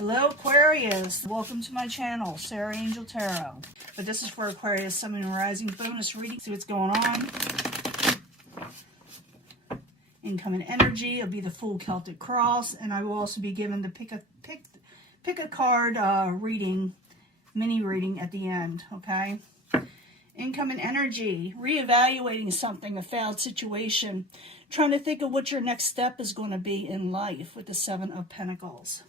Hello Aquarius, welcome to my channel, Sarah Angel Tarot. But this is for Aquarius, Sun and Rising bonus reading. See what's going on. Incoming energy, it'll be the full Celtic cross, and I will also be given the pick a card reading, mini reading at the end, okay? Incoming energy, reevaluating something, a failed situation, trying to think of what your next step is going to be in life with the Seven of Pentacles.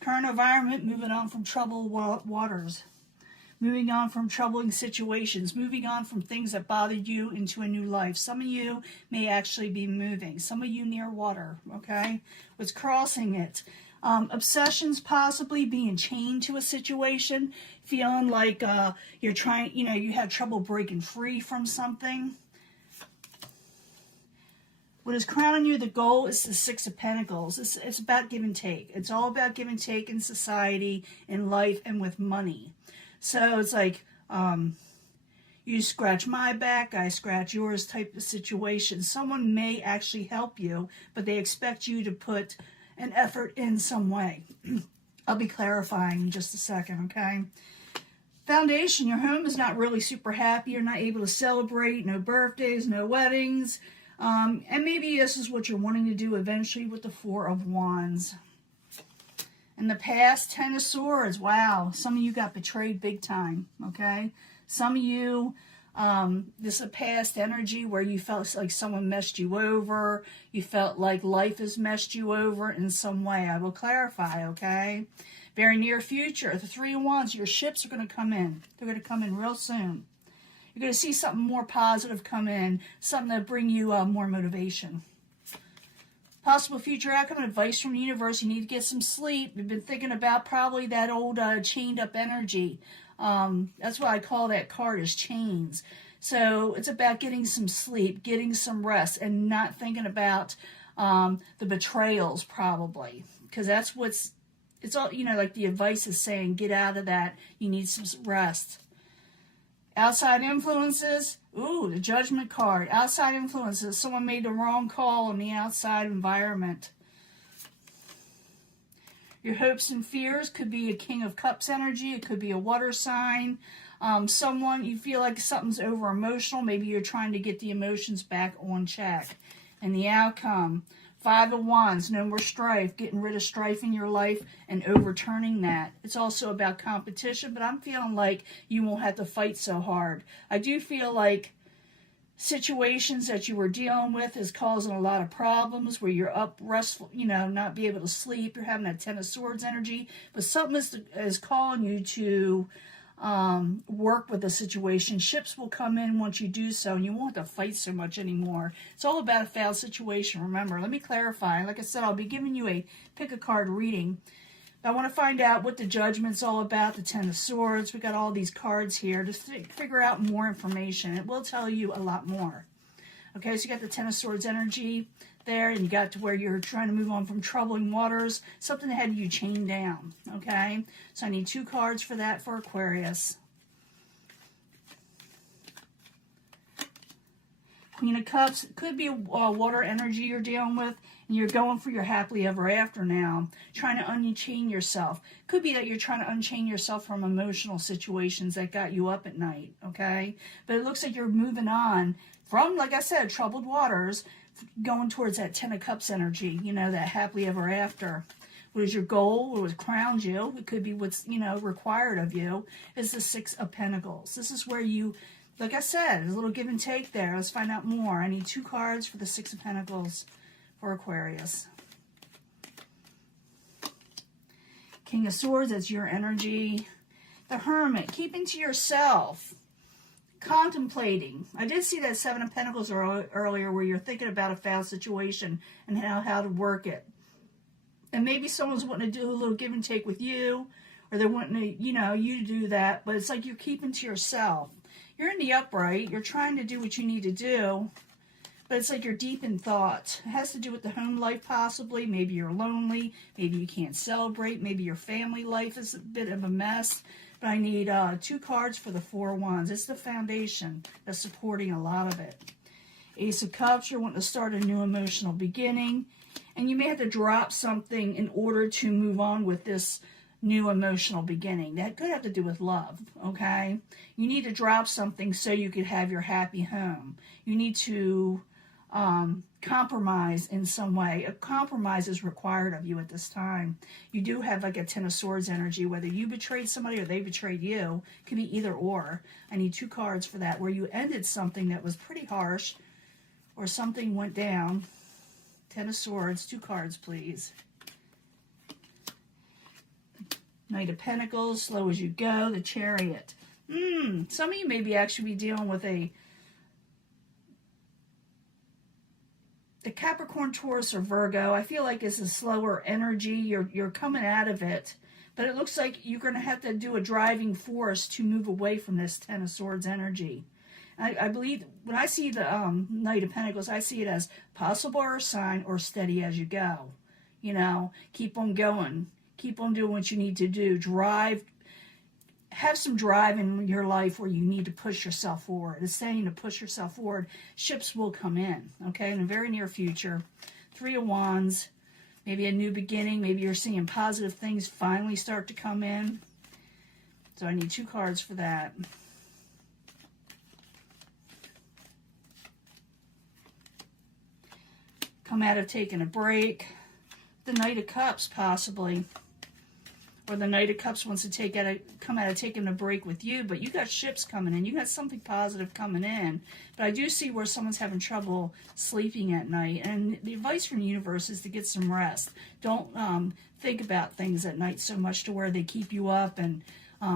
Current environment, moving on from troubled waters, moving on from troubling situations, moving on from things that bothered you into a new life. Some of you may actually be moving, some of you near water, okay? What's crossing it? Obsessions, possibly being chained to a situation, feeling like you're trying, you have trouble breaking free from something. What is crowning you, the goal is the Six of Pentacles. It's about give and take. It's all about give and take in society, in life, and with money. So it's like, you scratch my back, I scratch yours type of situation. Someone may actually help you, but they expect you to put an effort in some way. I'll be clarifying in just a second, okay? Foundation, your home is not really super happy. You're not able to celebrate, no birthdays, no weddings. And maybe this is what you're wanting to do eventually with the Four of Wands. In the past, Ten of Swords. Wow, some of you got betrayed big time, okay? Some of you, this is a past energy where you felt like someone messed you over. You felt like life has messed you over in some way. I will clarify, okay? Very near future, the Three of Wands, your ships are going to come in. They're going to come in real soon. You're going to see something more positive come in, something that bring you more motivation. Possible future outcome, advice from the universe. You need to get some sleep. You've been thinking about probably that old chained up energy. That's why I call that card as chains. So it's about getting some sleep, getting some rest, and not thinking about the betrayals probably. Because that's it's all, like the advice is saying, get out of that. You need some rest. Outside influences, ooh, the Judgment card. Outside influences, someone made the wrong call in the outside environment. Your hopes and fears could be a King of Cups energy. It could be a water sign. Someone, you feel like something's over emotional. Maybe you're trying to get the emotions back on check. And the outcome, Five of Wands, no more strife, getting rid of strife in your life and overturning that. It's also about competition, but I'm feeling like you won't have to fight so hard. I do feel like situations that you were dealing with is causing a lot of problems where you're up restful, not be able to sleep. You're having that Ten of Swords energy, but something is calling you to work with the situation. Ships will come in once you do so, and you won't have to fight so much anymore. It's all about a failed situation. Remember, let me clarify. Like I said, I'll be giving you a pick a card reading. I want to find out what the Judgment's all about, the Ten of Swords. We got all these cards here to figure out more information. It will tell you a lot more. Okay, so you got the Ten of Swords energy there, and you got to where you're trying to move on from troubling waters, something that had you chained down, okay? So I need 2 cards for that for Aquarius. Queen of Cups, it could be a water energy you're dealing with, and you're going for your happily ever after now, trying to unchain yourself. Could be that you're trying to unchain yourself from emotional situations that got you up at night, okay? But it looks like you're moving on from, like I said, troubled waters, going towards that Ten of Cups energy, that happily ever after. What is your goal? What crowns you? It could be what's, required of you is the Six of Pentacles. This is where you, like I said, there's a little give and take there. Let's find out more. I need 2 cards for the Six of Pentacles for Aquarius. King of Swords, that's your energy. The Hermit, keeping to yourself. Contemplating. I did see that Seven of Pentacles earlier where you're thinking about a failed situation and how to work it. And maybe someone's wanting to do a little give and take with you, or they're wanting to, you to do that, but it's like you're keeping to yourself. You're in the upright. You're trying to do what you need to do, but it's like you're deep in thought. It has to do with the home life possibly. Maybe you're lonely. Maybe you can't celebrate. Maybe your family life is a bit of a mess. But I need 2 cards for the Four of Wands. It's the foundation that's supporting a lot of it. Ace of Cups, you're wanting to start a new emotional beginning. And you may have to drop something in order to move on with this new emotional beginning. That could have to do with love, okay? You need to drop something so you could have your happy home. You need to compromise in some way. A compromise is required of you at this time. You do have like a Ten of Swords energy, whether you betrayed somebody or they betrayed you. It could be either or. I need 2 cards for that, where you ended something that was pretty harsh or something went down. Ten of Swords, 2 cards, please. Knight of Pentacles, slow as you go, the Chariot. Some of you may be actually be dealing with a Capricorn, Taurus, or Virgo. I feel like it's a slower energy. You're coming out of it, but it looks like you're going to have to do a driving force to move away from this Ten of Swords energy. I believe when I see the Knight of Pentacles, I see it as possible or a sign or steady as you go. You know, keep on going. Keep on doing what you need to do. Drive. Have some drive in your life where you need to push yourself forward. It's saying to push yourself forward. Ships will come in, okay, in the very near future. 3 of Wands. Maybe a new beginning. Maybe you're seeing positive things finally start to come in. So I need 2 cards for that. Come out of taking a break. The Knight of Cups, possibly. Or the Knight of Cups wants to come out of taking a break with you, but you got ships coming in. You got something positive coming in. But I do see where someone's having trouble sleeping at night. And the advice from the universe is to get some rest. Don't think about things at night so much to where they keep you up and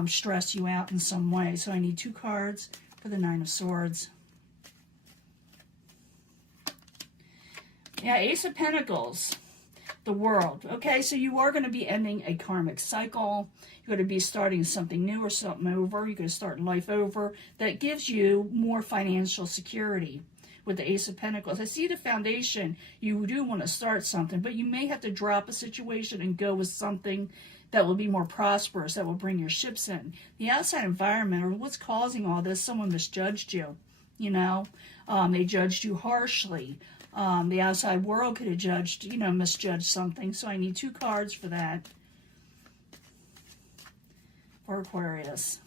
stress you out in some way. So I need 2 cards for the 9 of Swords. Yeah, Ace of Pentacles. The World. Okay, so you are going to be ending a karmic cycle. You're going to be starting something new or something over. You're going to start life over. That gives you more financial security with the Ace of Pentacles. I see the foundation. You do want to start something, but you may have to drop a situation and go with something that will be more prosperous, that will bring your ships in. The outside environment, or what's causing all this, someone misjudged you. You know, they judged you harshly. The outside world could have misjudged something. So I need 2 cards for that. For Aquarius.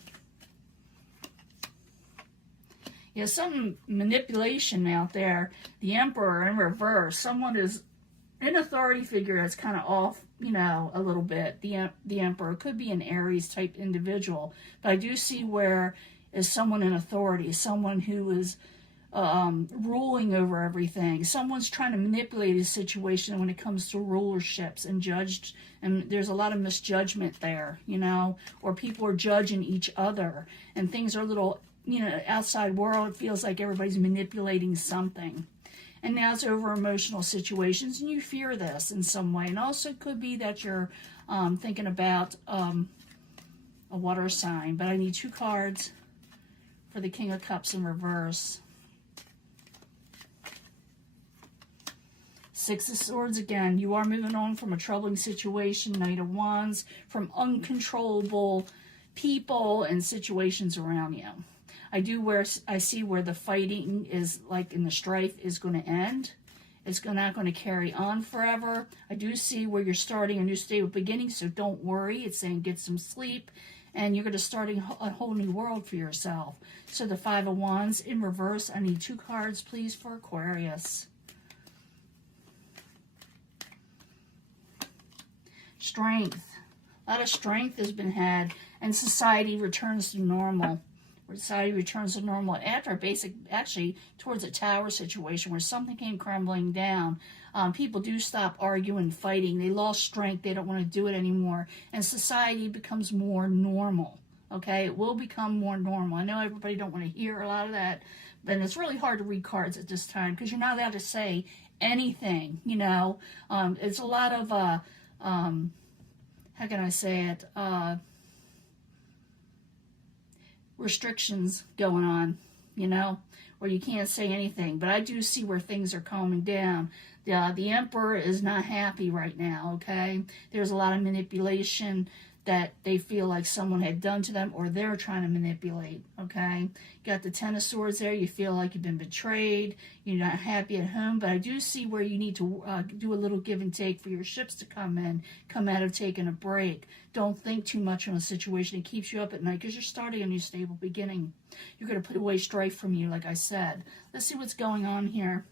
Yeah, some manipulation out there. The Emperor in reverse. Someone is an authority figure that's kind of off, a little bit. The Emperor could be an Aries type individual. But I do see where is someone in authority. Someone who is ruling over everything. Someone's trying to manipulate a situation when it comes to rulerships and judged, and there's a lot of misjudgment there, or people are judging each other, and things are a little, outside world, it feels like everybody's manipulating something. And now it's over emotional situations, and you fear this in some way. And also it could be that you're thinking about a water sign. But I need 2 cards for the King of Cups in reverse. 6 of Swords again. You are moving on from a troubling situation. Knight of Wands. From uncontrollable people and situations around you. I see where the fighting is, like in the strife, is going to end. It's not going to carry on forever. I do see where you're starting a new state of beginning, so don't worry. It's saying get some sleep, and you're going to start a whole new world for yourself. So the 5 of Wands in reverse. I need 2 cards, please, for Aquarius. Strength. A lot of strength has been had, and society returns to normal. Society returns to normal after actually towards a tower situation where something came crumbling down. People do stop arguing, fighting. They lost strength. They don't want to do it anymore. And society becomes more normal. Okay, it will become more normal. I know everybody don't want to hear a lot of that, but it's really hard to read cards at this time because you're not allowed to say anything. It's a lot of how can I say it? Restrictions going on, where you can't say anything. But I do see where things are calming down. The Emperor is not happy right now, okay? There's a lot of manipulation. that they feel like someone had done to them or they're trying to manipulate, okay? You got the Ten of Swords there. You feel like you've been betrayed. You're not happy at home. But I do see where you need to do a little give and take for your ships to come out of taking a break. Don't think too much on a situation. It keeps you up at night because you're starting a new stable beginning. You're going to put away strife from you, like I said. Let's see what's going on here.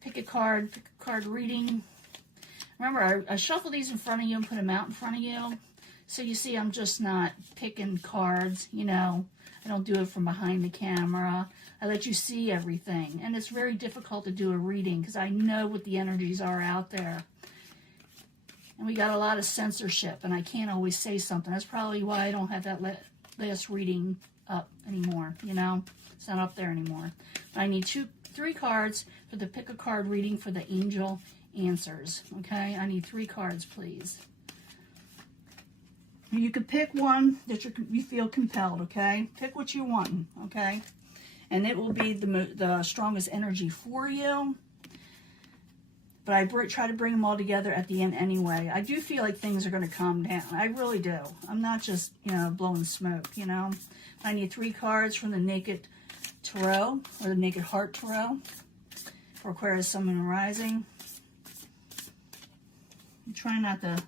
Pick a card reading. Remember, I shuffle these in front of you and put them out in front of you. So you see, I'm just not picking cards, you know. I don't do it from behind the camera. I let you see everything. And it's very difficult to do a reading because I know what the energies are out there. And we got a lot of censorship, and I can't always say something. That's probably why I don't have that last reading up anymore, you know. It's not up there anymore. I need 3 cards for the pick a card reading for the angel answers, okay? I need 3 cards, please. You could pick one that you feel compelled, okay? Pick what you want, okay? And it will be the strongest energy for you. But I try to bring them all together at the end anyway. I do feel like things are going to calm down. I really do. I'm not just, you know, blowing smoke, you know? I need 3 cards from the Naked Tarot, or the Naked Heart Tarot, for Aquarius, Sun, Moon, and Rising. I'm trying not to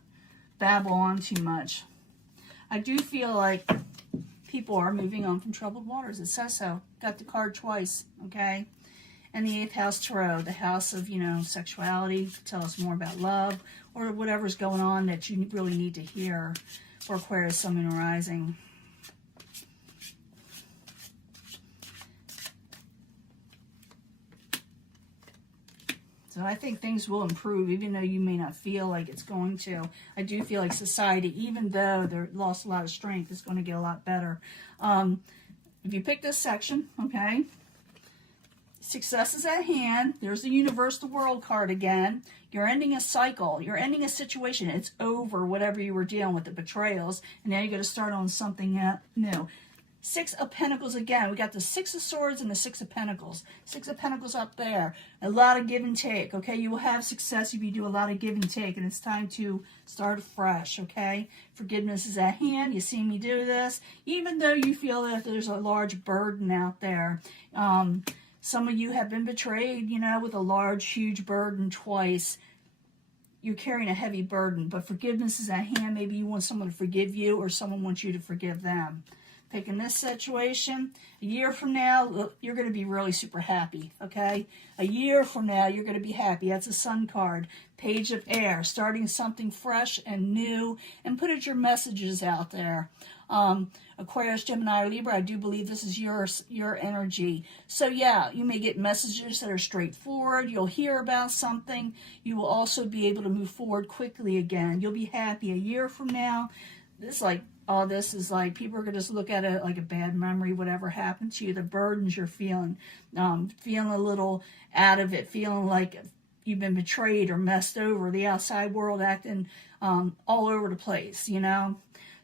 babble on too much. I do feel like people are moving on from troubled waters. It says so. Got the card twice, okay? And the 8th house tarot, the house of, you know, sexuality, tell us more about love or whatever's going on that you really need to hear for Aquarius, Sun, Moon, and Rising. So I think things will improve, even though you may not feel like it's going to. I do feel like society, even though they lost a lot of strength, is going to get a lot better. If you pick this section, okay, success is at hand. There's the universe, the world card again. You're ending a cycle. You're ending a situation. It's over, whatever you were dealing with, the betrayals. And now you're going to start on something new. 6 of Pentacles again. We got the 6 of Swords and the 6 of Pentacles. 6 of Pentacles up there. A lot of give and take, okay? You will have success if you do a lot of give and take, and it's time to start fresh, okay? Forgiveness is at hand. You see me do this. Even though you feel that there's a large burden out there. Some of you have been betrayed, you know, with a large, huge burden twice. You're carrying a heavy burden, but forgiveness is at hand. Maybe you want someone to forgive you or someone wants you to forgive them. Picking this situation, a year from now, you're going to be really super happy, okay? A year from now, you're going to be happy. That's a Sun card. Page of Air, starting something fresh and new, and put your messages out there. Aquarius, Gemini, or Libra, I do believe this is your energy. So yeah, you may get messages that are straightforward. You'll hear about something. You will also be able to move forward quickly again. You'll be happy. A year from now, all this is like, people are going to just look at it like a bad memory, whatever happened to you, the burdens you're feeling, feeling a little out of it, feeling like you've been betrayed or messed over, the outside world acting all over the place, you know.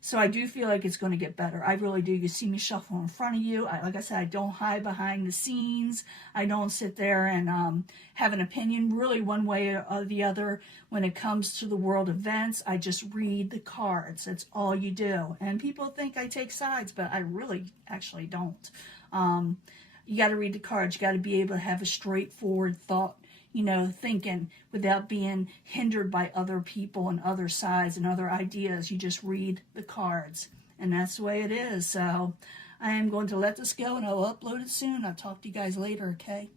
So I do feel like it's going to get better. I really do. You see me shuffle in front of you. Like I said, I don't hide behind the scenes. I don't sit there and have an opinion really one way or the other when it comes to the world events. I just read the cards. That's all you do. And people think I take sides, but I really actually don't. You got to read the cards. You got to be able to have a straightforward thought, you know, thinking without being hindered by other people and other sides and other ideas. You just read the cards, and that's the way it is. So I am going to let this go, and I'll upload it soon. I'll talk to you guys later, okay?